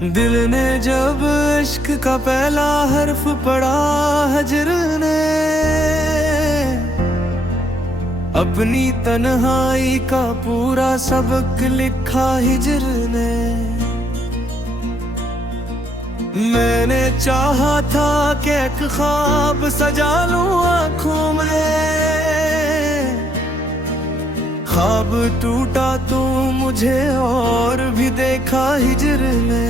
दिल ने जब इश्क का पहला हर्फ पढ़ा हजर ने, अपनी तन्हाई का पूरा सबक लिखा हिजर ने। मैंने चाहा था कि एक ख्वाब सजा लूं आँखों में, ख्वाब टूटा तो मुझे और भी देखा हिजर ने।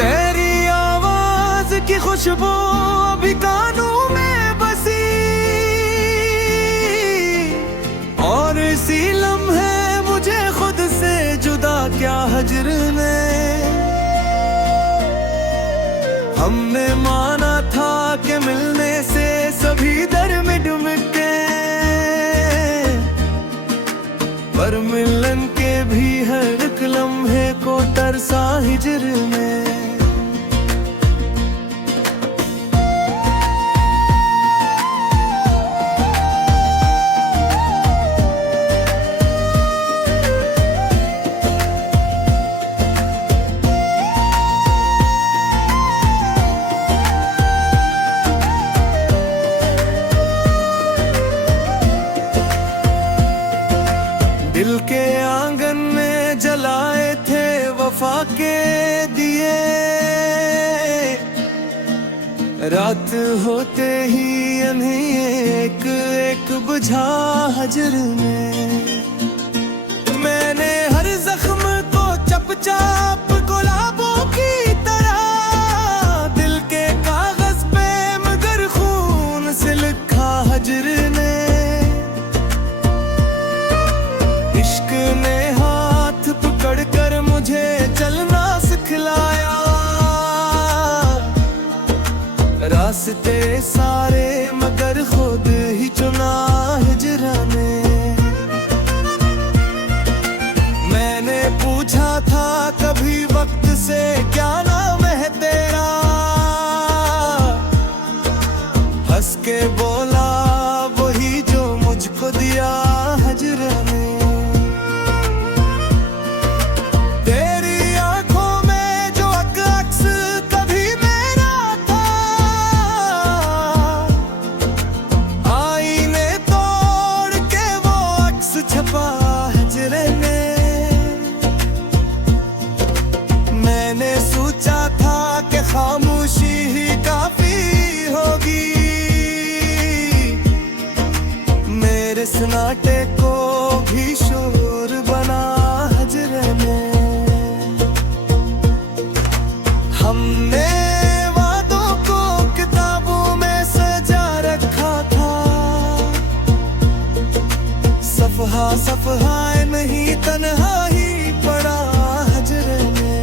तेरी आवाज की खुशबू अभी कानों में बसी, और इसी लम्हे मुझे खुद से जुदा क्या हजर ने। हमने माना था कि मिलने से सभी दर मिट मिटे, पर मिलन के भी हर एक लम्हे को तरसा हिजर में। दिल के आंगन में जलाए थे वफा के दिए, रात होते ही इन्हीं एक एक बुझा हजर में। मैंने हर जख्म को चप-चाप गुलाबों की तरह दिल के कागज पे मगर खून से लिखा हजर ने। इश्क ने हाथ पकड़ कर मुझे चलना सिखलाया, रास्ते सारे मगर खुद ही चुना हिजरा ने। मैंने पूछा था कभी वक्त से क्या नाम है तेरा, हंस के बोला वही जो मुझको दिया हजरा ने। मैंने सोचा था कि खामोशी ही काफी होगी, मेरे सन्नाटे को भी शोर बना हजर ने। हमने वादों को किताबों में सजा रखा था, सफहा सफहा नहीं तन्हा ही पड़ा हजर ने।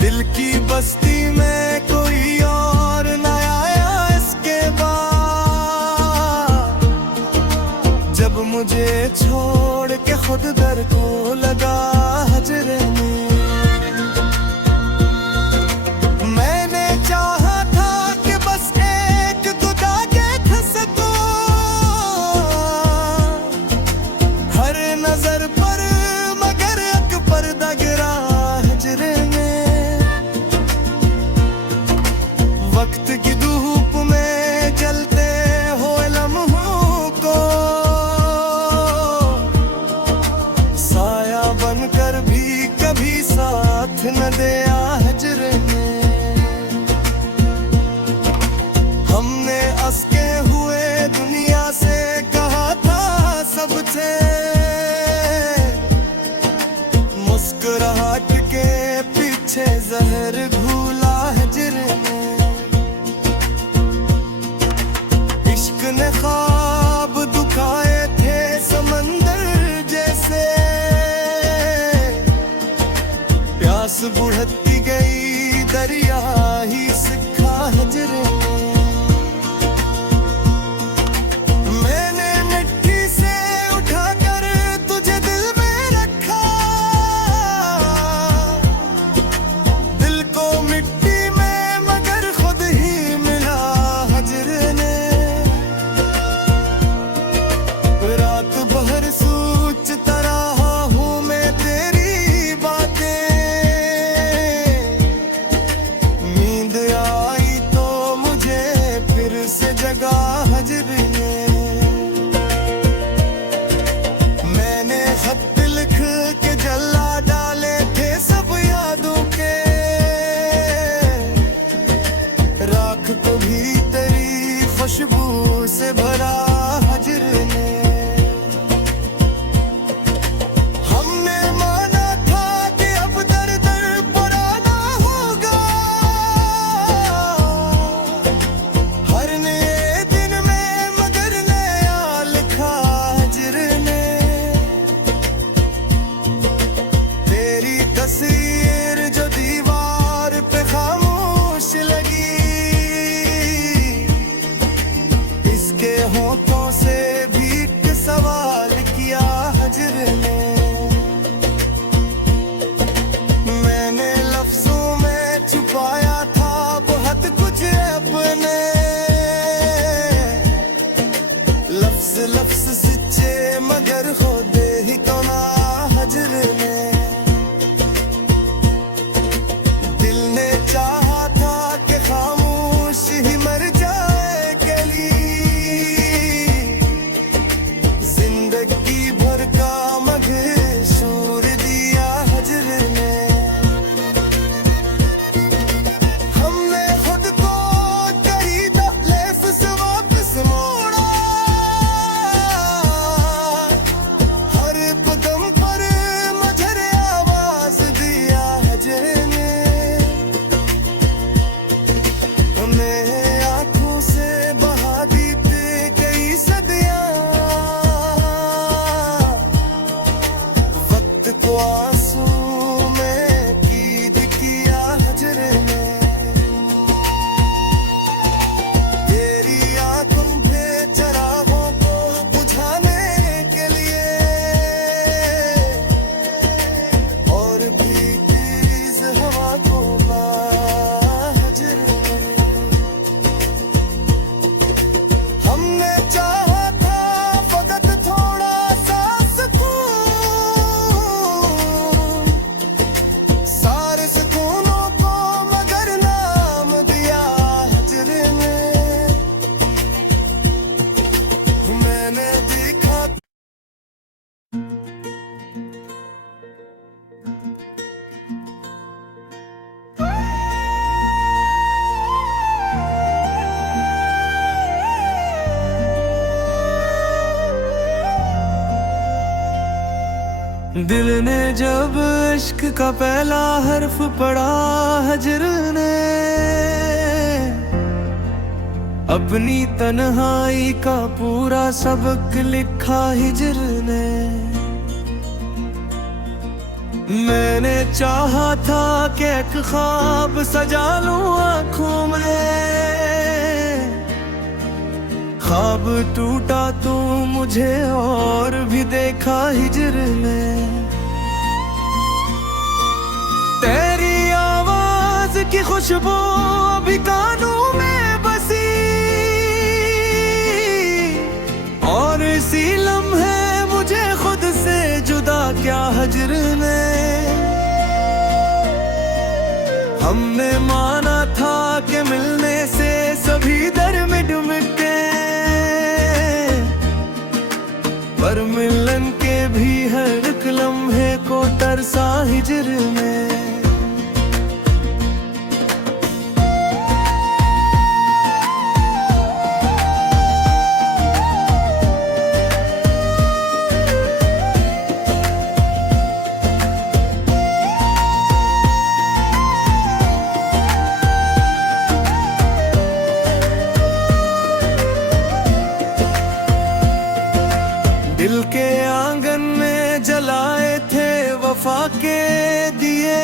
दिल की बस्ती में कोई और न आया इसके बाद, जब मुझे छोड़ के खुद दर को लगा हजर ने। मैंने चाहा था कि बस एक दो दागे खस तो हर नजर पर, मगर एक पर्दा गिरा हजर में। वक्त की धूप में जलते हुए लम्हों को साया बनकर भी कभी अक्स सच्चे मगर खोदे ही तो ना हजर ने। दिल ने चाहा था कि खामोश ही मर जाए कली, जिंदगी भर का मशहूर दिया हजर ने। हमने खुद को खरीदा लेफ्स वापस मोड़ा, हर कदम पर मझर आवाज दिया हजर ने। हमें आंखों से बहा दी पे कई सदियां, वक्त को आंसू में कीद किया हजर ने। तेरी आंखों पे चरागों को बुझाने के लिए और भी तेज हवा को हजर ने। हमने चाहा था फकत थोड़ा सा सुकून, सारे सुकूनों को मगर नाम दिया हजर ने। मैंने देखा दिल ने जब इश्क का पहला हर्फ पढ़ा हजर ने, अपनी तन्हाई का पूरा सबक लिखा हिजर ने। मैंने चाहा था कि एक ख्वाब सजा लूं आँखों में, ख्वाब टूटा तो मुझे और भी देखा हिजर ने। तेरी आवाज की खुशबू अभी कानों में बसी, और इसी लम्हे मुझे खुद से जुदा क्या हजर ने। हमने माना था कि मिलने से सभी दर मिट मिटे, पर मिलन के भी हर एक लम्हे को तरसा हिजर ने। दिल के आंगन में जलाए थे वफा के दिए,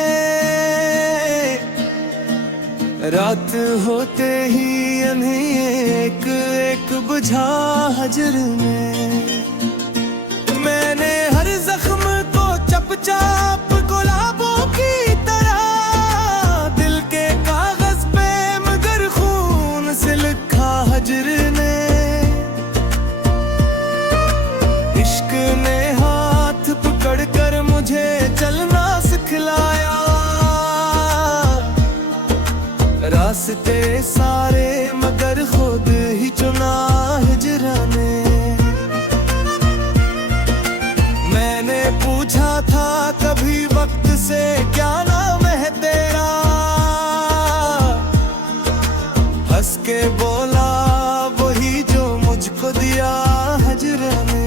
रात होते ही इन्हीं एक एक बुझा हजर में। मैंने हर जख्म को चपचाप गुलाबों की तरह दिल के कागज पे मगर खून से लिखा हजर ने। इश्क ने हाथ पकड़ कर मुझे चलना सिखलाया, रास्ते सारे मगर खुद ही चुना हिजरा ने। मैंने पूछा था कभी वक्त से क्या नाम है तेरा, हंस के बोला वही जो मुझको दिया हजरा ने।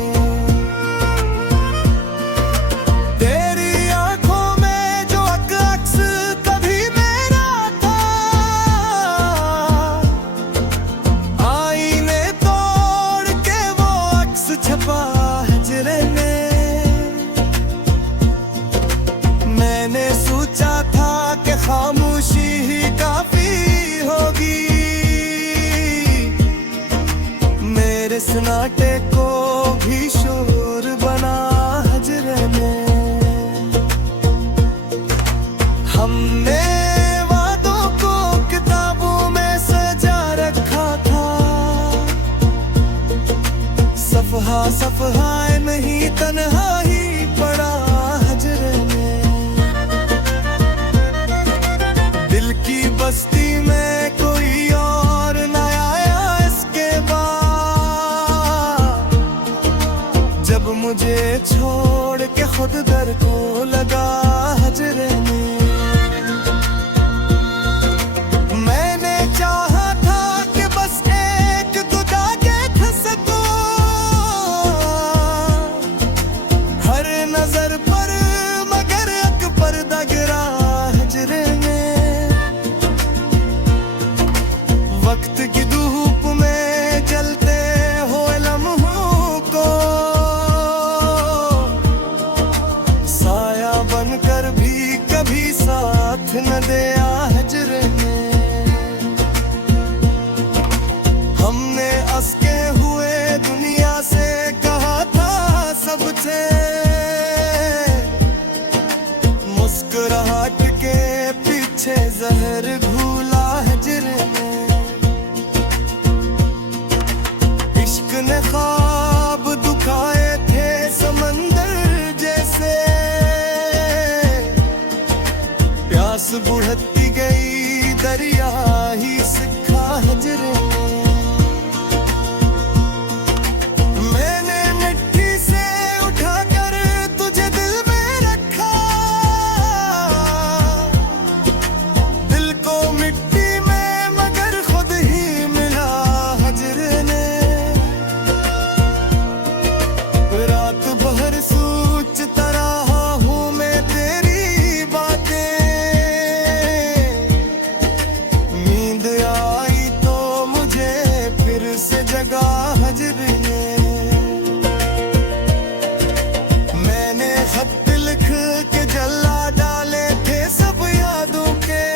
मैंने सोचा था कि खामोशी ही काफी होगी, मेरे सन्नाटे को भी शोर बना हजर ने। हमने वादों को किताबों में सजा रखा था, सफहा सफहाए नहीं तन्हा ही पड़ा हजरे में। दिल की बस्ती में कोई और न आया इसके बाद, जब मुझे छोड़ के खुद दर को लगा हजरे में। वक्त की धूप में जलते हुए लम्हों को साया बनकर भी कभी साथ न दिया हजरे में। हमने अस्के हुए दुनिया से कहा था सबसे, मुस्कुराहट के पीछे जहर घूला हजरे में। ने ख्वाब दुखाए थे समंदर जैसे, प्यास बुढ़ती गई दरिया ही सिखा हजरे में। मैंने मिट्टी से उठाकर तुझे दिल में रखा, दिल को मिट्टी में मगर खुद ही मिला हजरे ने। रात भर सोचता रहा हूँ मैं तेरी बातें, नींद आई तो मुझे फिर से जगा हजरे ने। मैंने खत लिख के जला डाले थे सब यादों के,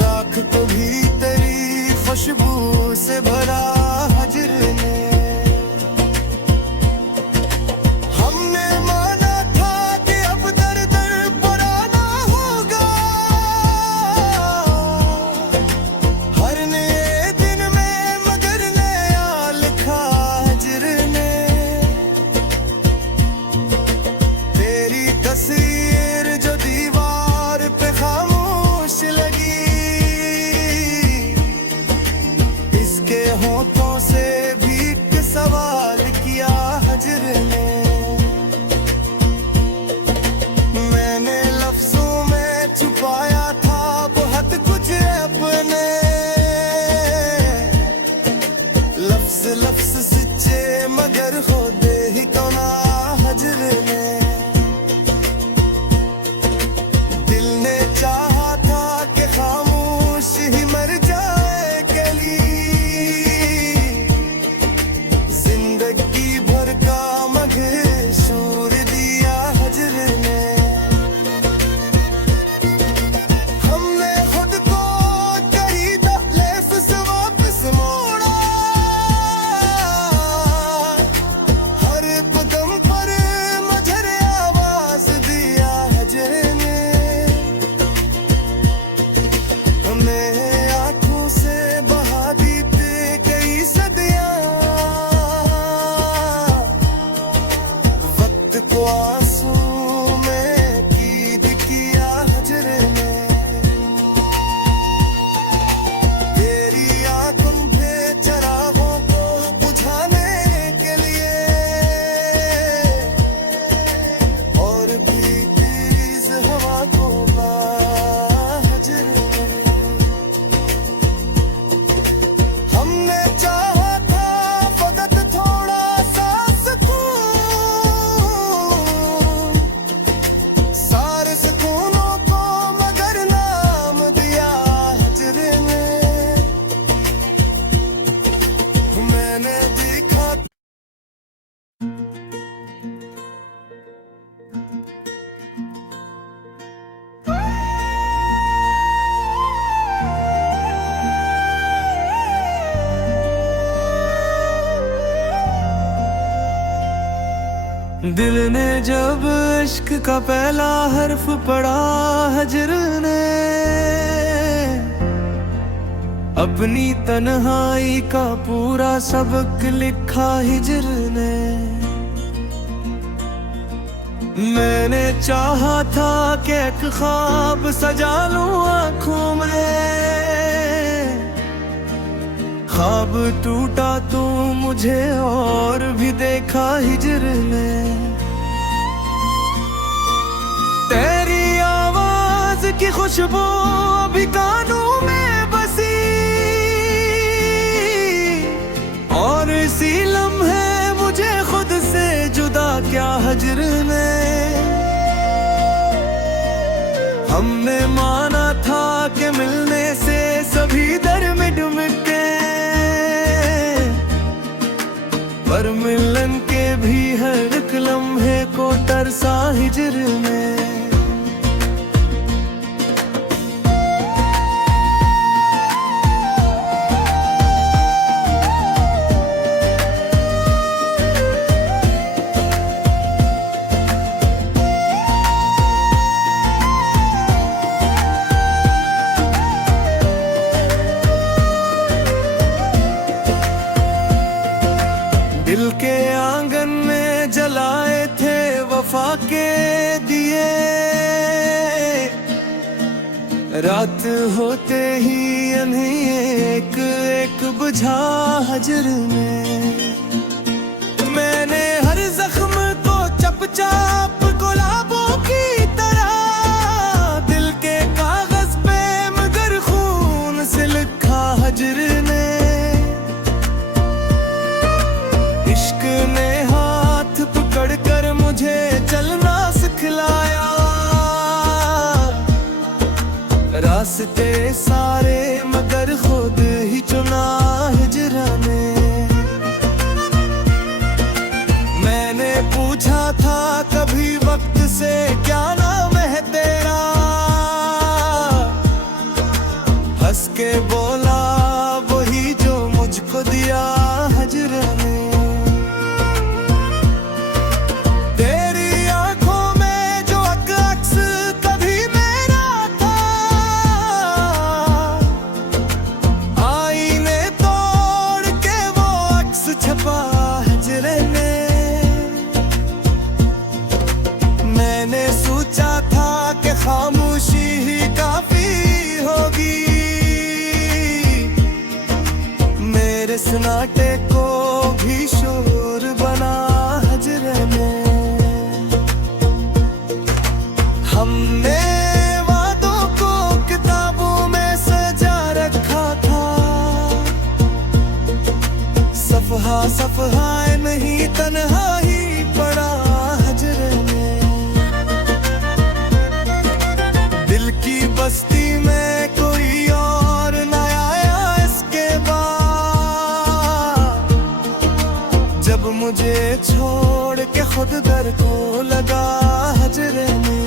राख को भी तेरी खुशबू से भरा हजरे ने। तस्वीर जो दीवार पे खामोश लगी, इसके होठों से भी एक सवाल किया हजरे ने। मैंने लफ्जों में छुपाया था बहुत कुछ अपने, लफ्ज लफ्ज सच्चे मगर खुदे ही कौना हजरे ने। चाहा था कि खामोश ही मर जाए कली, जिंदगी भर का मशहूर दिया हजरे ने। हमने खुद को खरीदा लफ्ज़ वापस मोड़ा, हर कदम पर मझर आवाज दिया हजरे ने। आंखों से बहा दीते कई सदियां, वक्त को आंसू में कीद किया हजरे ने। तेरी आंखों पे चरागों को बुझाने के लिए और भी तेज हवा को हमने चाहा था फकत थोड़ा सा सुकून, सारे सुकूनों को मगर नाम दिया हजरे ने। मैंने देखा दिल ने जब इश्क का पहला हर्फ पढ़ा हजर ने, अपनी तन्हाई का पूरा सबक लिखा हिजर ने। मैंने चाहा था कि एक ख्वाब सजा लूं आँखों में, ख्वाब टूटा तो मुझे और भी देखा हिजर ने। तेरी आवाज की खुशबू अभी कानों में बसी, और इसी लम्हे मुझे खुद से जुदा क्या हजर ने। हमने माना था कि मिलने से सभी दर मिट मिटे, पर मिलन के भी हर एक लम्हे को तरसा हिजर में। दिल के आंगन में जलाए थे वफा के दिए, रात होते ही इन्हीं एक एक बुझा हजर में। मैंने हर जख्म को चपचाप गुलाबों की तरह दिल के कागज पे मगर खून से लिखा हजर ने। इश्क ने हाथ पकड़ कर मुझे चलना सिखलाया, रास्ते सारे मगर खुद ही चुना हिजरा ने। मैंने पूछा था कभी वक्त से क्या नाम है तेरा, हंस के बोला वही जो मुझको दिया हिजरा ने। मैंने सोचा था कि खामोशी ही काफी होगी, मेरे सन्नाटे को भी शोर बना हजरे में। हमने वादों को किताबों में सजा रखा था, सफहा सफहा नहीं तन्हा ही पड़ा हजरे में। दिल की बस्ती में कोई और न आया इसके बाद, जब मुझे छोड़ के खुद दर को लगा हजरे में।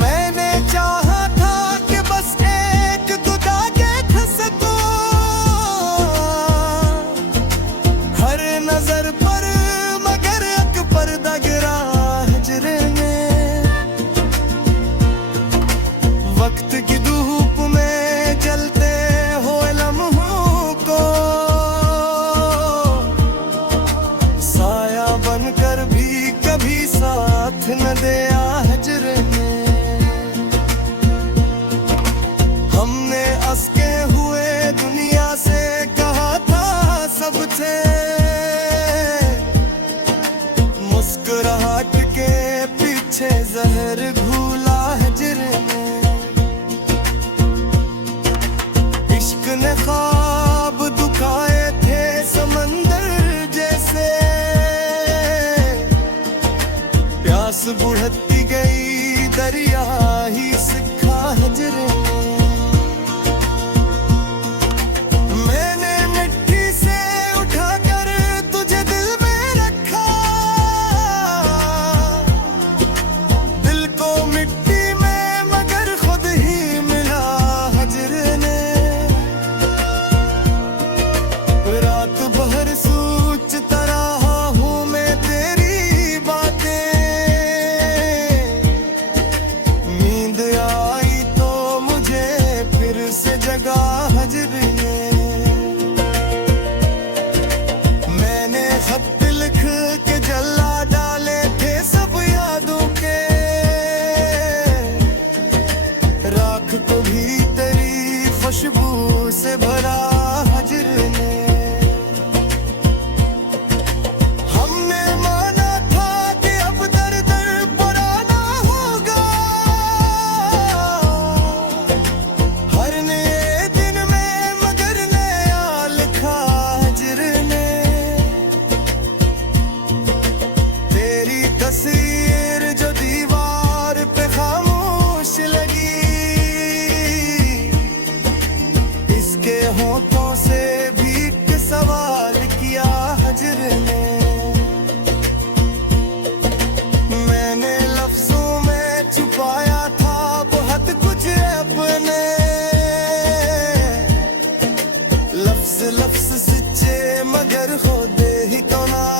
मैंने चाहा था कि बस एक दो दागे खसे तो हर नजर पर, मगर एक पर्दा गिरा हजरे में। वक्त की धूप में जलते हुए लम्हों को साया बनकर भी कभी शख्स सच्चे मगर होते ही तो ना